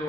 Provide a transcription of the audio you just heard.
2